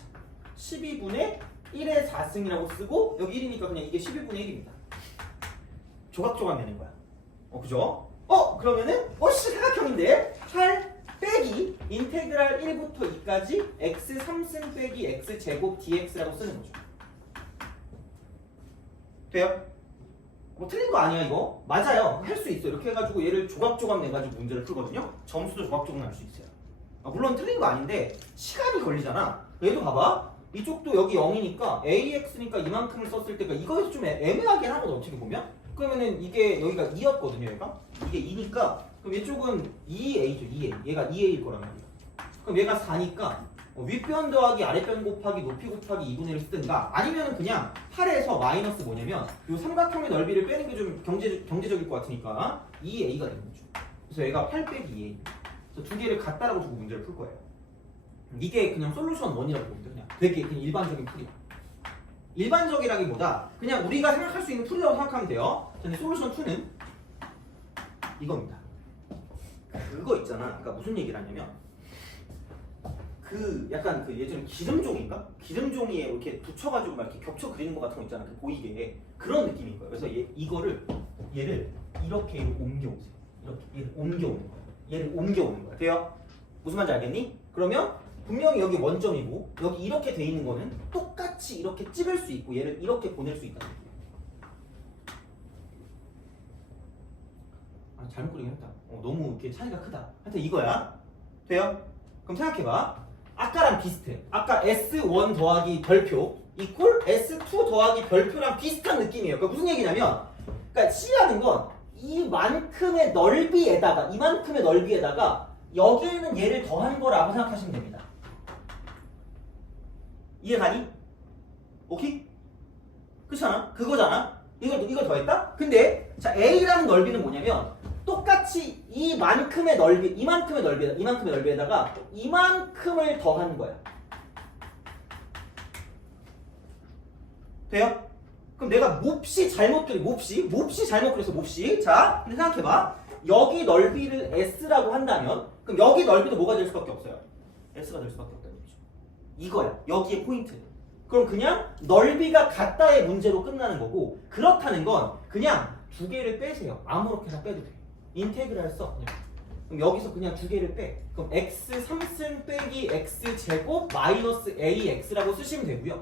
12분의 1의 4승이라고 쓰고 여기 1이니까 그냥 이게 12분의 1입니다. 조각조각 내는 거야. 그죠? 그러면은 사각형인데 8 빼기 인테그랄 1부터 2까지 x 3승 빼기 x 제곱 dx라고 쓰는 거죠. 돼요? 틀린 거 아니야 이거? 맞아요. 할 수 있어. 이렇게 해가지고 얘를 조각조각 내가지고 문제를 풀거든요. 점수도 조각조각 날 수 있어요. 물론 틀린 거 아닌데 시간이 걸리잖아. 얘도 봐봐. 이쪽도 여기 0이니까 ax니까 이만큼을 썼을 때가 이거에서 좀 애매하긴 하거든 어떻게 보면. 그러면은 이게 여기가 2였거든요 얘가. 이게 2니까 그럼 이쪽은 2a죠 2a. 얘가 2a일 거란 말이야. 그럼 얘가 4니까 윗변 더하기 아랫변 곱하기 높이 곱하기 2분의 1 쓰든가 아니면 그냥 8에서 마이너스 뭐냐면 이 삼각형의 넓이를 빼는 게 좀 경제적일 것 같으니까 2a가 되는 거죠. 그래서 얘가 8 빼기 2a. 그래서 두 개를 같다라고 두고 문제를 풀 거예요. 이게 그냥 솔루션 1이라고 보면 돼. 되게 그냥 일반적인 풀이야. 일반적이라기보다 그냥 우리가 생각할 수 있는 풀이라고 생각하면 돼요. 근데 솔루션 2는 이겁니다. 그거 있잖아. 그러니까 무슨 얘기를 하냐면 약간 예전에 기름종인가? 기름종이에 이렇게 붙여가지고 막 이렇게 겹쳐 그리는 것 같은 거 있잖아. 보이게 그런 느낌인 거예요. 그래서 얘를 이렇게 옮겨오세요. 이렇게 얘를 옮겨오는 거예요. 얘를 옮겨오는 거야. 돼요? 무슨 말인지 알겠니? 그러면 분명히 여기 원점이고 여기 이렇게 돼 있는 거는 똑같이 이렇게 찍을 수 있고 얘를 이렇게 보낼 수 있다는 얘기예요. 잘못 그리긴 했다. 너무 이렇게 차이가 크다. 하여튼 이거야. 돼요? 그럼 생각해봐. 아까랑 비슷해. 아까 S1 더하기 별표 이퀄 S2 더하기 별표랑 비슷한 느낌이에요. 그러니까 무슨 얘기냐면 그러니까 C라는 건 이만큼의 넓이에다가 여기에는 얘를 더한 거라고 생각하시면 됩니다. 이해가니? 오케이? 그렇잖아? 그거잖아? 이걸 더했다? 근데 자 A라는 넓이는 뭐냐면 똑같이 이만큼의 넓이에다가 이만큼을 더한 거야. 돼요? 그럼 내가 몹시 잘못 그려서 몹시. 자, 근데 생각해봐. 여기 넓이를 S라고 한다면 그럼 여기 넓이도 뭐가 될 수밖에 없어요? S가 될 수밖에 없다는 거죠. 이거야. 여기에 포인트. 그럼 그냥 넓이가 같다의 문제로 끝나는 거고 그렇다는 건 그냥 두 개를 빼세요. 아무렇게나 빼도 돼. 인테그랄 써. 그냥. 그럼 여기서 그냥 두 개를 빼. 그럼 x 3승 빼기 x 제곱 마이너스 ax라고 쓰시면 되고요.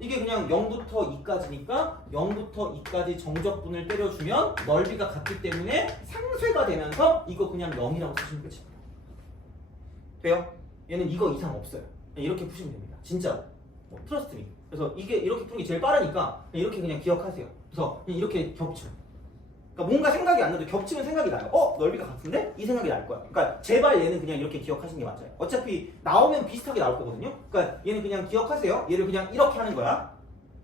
이게 그냥 0부터 2까지니까 0부터 2까지 정적분을 때려주면 넓이가 같기 때문에 상쇄가 되면서 이거 그냥 0이라고 쓰시면 끝입니다. 돼요? 얘는 이거 이상 없어요. 그냥 이렇게 푸시면 됩니다. 진짜 트러스트 미. 그래서 이게 이렇게 푸는 게 제일 빠르니까 이렇게 그냥 기억하세요. 그래서 그냥 이렇게 겹쳐. 그러니까 뭔가 생각이 안 나도 겹치면 생각이 나요. 넓이가 같은데? 이 생각이 날 거야. 그러니까 제발 얘는 그냥 이렇게 기억하시는 게 맞아요. 어차피 나오면 비슷하게 나올 거거든요. 그러니까 얘는 그냥 기억하세요. 얘를 그냥 이렇게 하는 거야.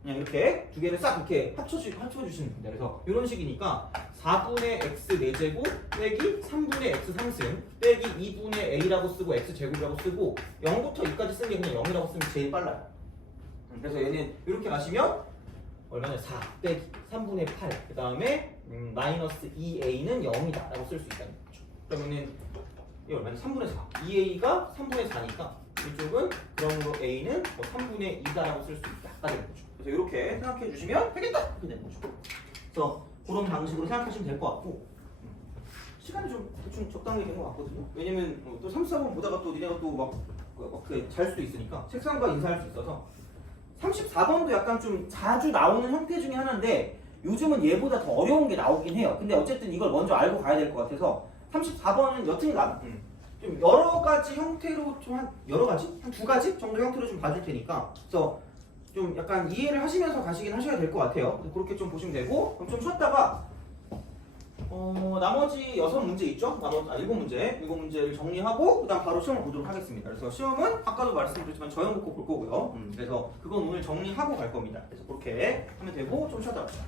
그냥 이렇게 두 개를 싹 이렇게 합쳐주시면 됩니다. 그래서 이런 식이니까 4분의 x 4제곱 빼기 3분의 x 3승 빼기 2분의 a라고 쓰고 x제곱이라고 쓰고 0부터 2까지 쓰는 게 그냥 0이라고 쓰면 제일 빨라요. 그래서 얘는 이렇게 가시면 얼마냐 4 빼기 3분의 8 그 다음에 마이너스 2a는 0이다 라고 쓸 수 있다는 거죠. 그러면은 이게 얼마냐 3분의 4 2a가 3분의 4니까 이쪽은 그러므로 a는 3분의 2다 라고 쓸 수 있다 가 되는 거죠. 그래서 이렇게 생각해 주시면 되겠다 이렇게 되는 거죠. 그래서 그런 방식으로 생각하시면 될 것 같고 시간이 좀 대충 적당히 된 것 같거든요. 왜냐면 또 3, 4번 보다가 또 니네가 또 막 잘 수도 있으니까 책상과 인사할 수 있어서 34번도 약간 좀 자주 나오는 형태 중에 하나인데 요즘은 얘보다 더 어려운 게 나오긴 해요. 근데 어쨌든 이걸 먼저 알고 가야 될 것 같아서 34번은 여튼간 좀 여러 가지 형태로 좀 한 여러 가지? 한 두 가지 정도 형태로 좀 봐줄 테니까 그래서 좀 약간 이해를 하시면서 가시긴 하셔야 될 것 같아요. 그래서 그렇게 좀 보시면 되고 그럼 좀 쉬었다가 나머지 6문제 있죠? 나머지 7문제를 정리하고 그다음 바로 시험을 보도록 하겠습니다. 그래서 시험은 아까도 말씀드렸지만 저형 복고 볼 거고요. 그래서 그건 오늘 정리하고 갈 겁니다. 그래서 그렇게 하면 되고 좀 쉬었다 갑시다.